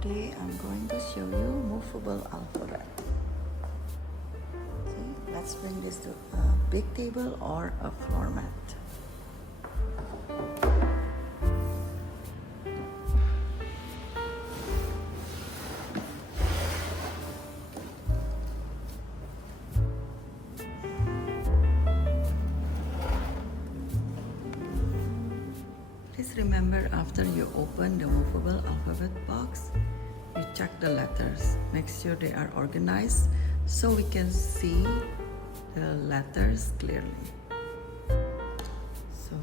Today I'm going to show you movable alphabet. Okay, let's bring this to a big table or a floor mat. Please remember, after you open the movable alphabet box, you check the letters. Make sure they are organized so we can see the letters clearly. So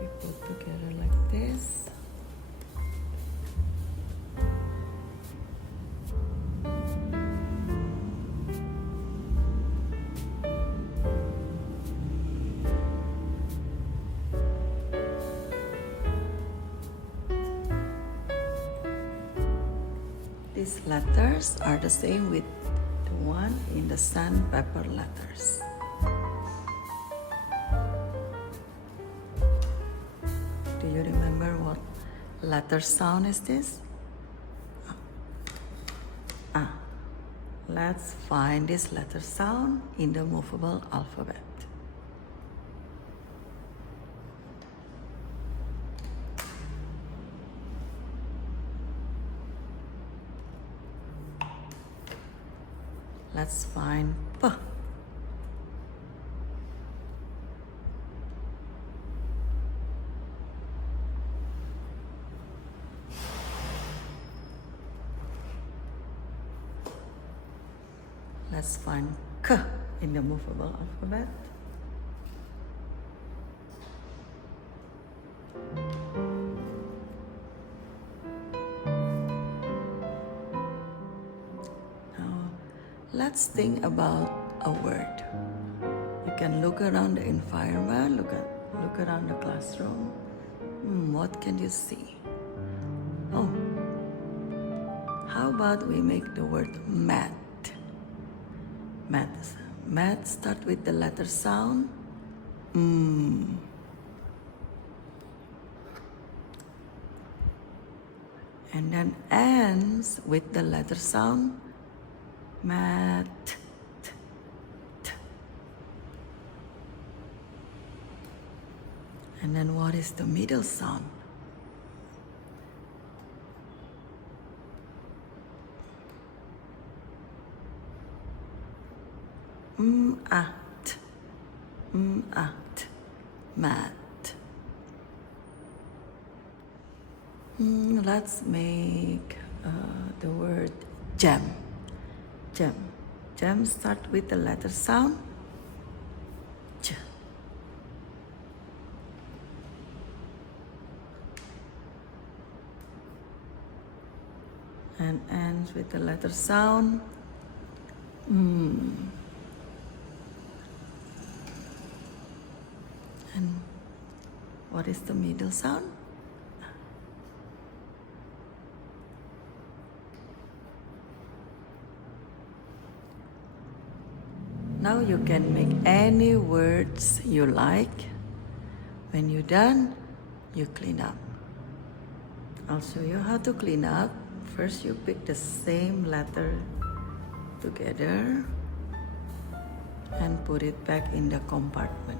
we put together like this. These letters are the same with the one in the sandpaper letters. Do you remember what letter sound is this? Let's find this letter sound in the movable alphabet. Let's find P. Let's find K in the movable alphabet. Let's think about a word. You can look around the environment, look around the classroom. What can you see? Oh, how about we make the word mat? Mat. Mat start with the letter sound. And then ends with the letter sound. Mat. And then what is the middle sound? At. Mat. Let's make the word jam. Jam. Jam start with the letter sound. J. And ends with the letter sound. And what is the middle sound? Now you can make any words you like. When you're done, you clean up. I'll show you how to clean up. First, you pick the same letter together and put it back in the compartment.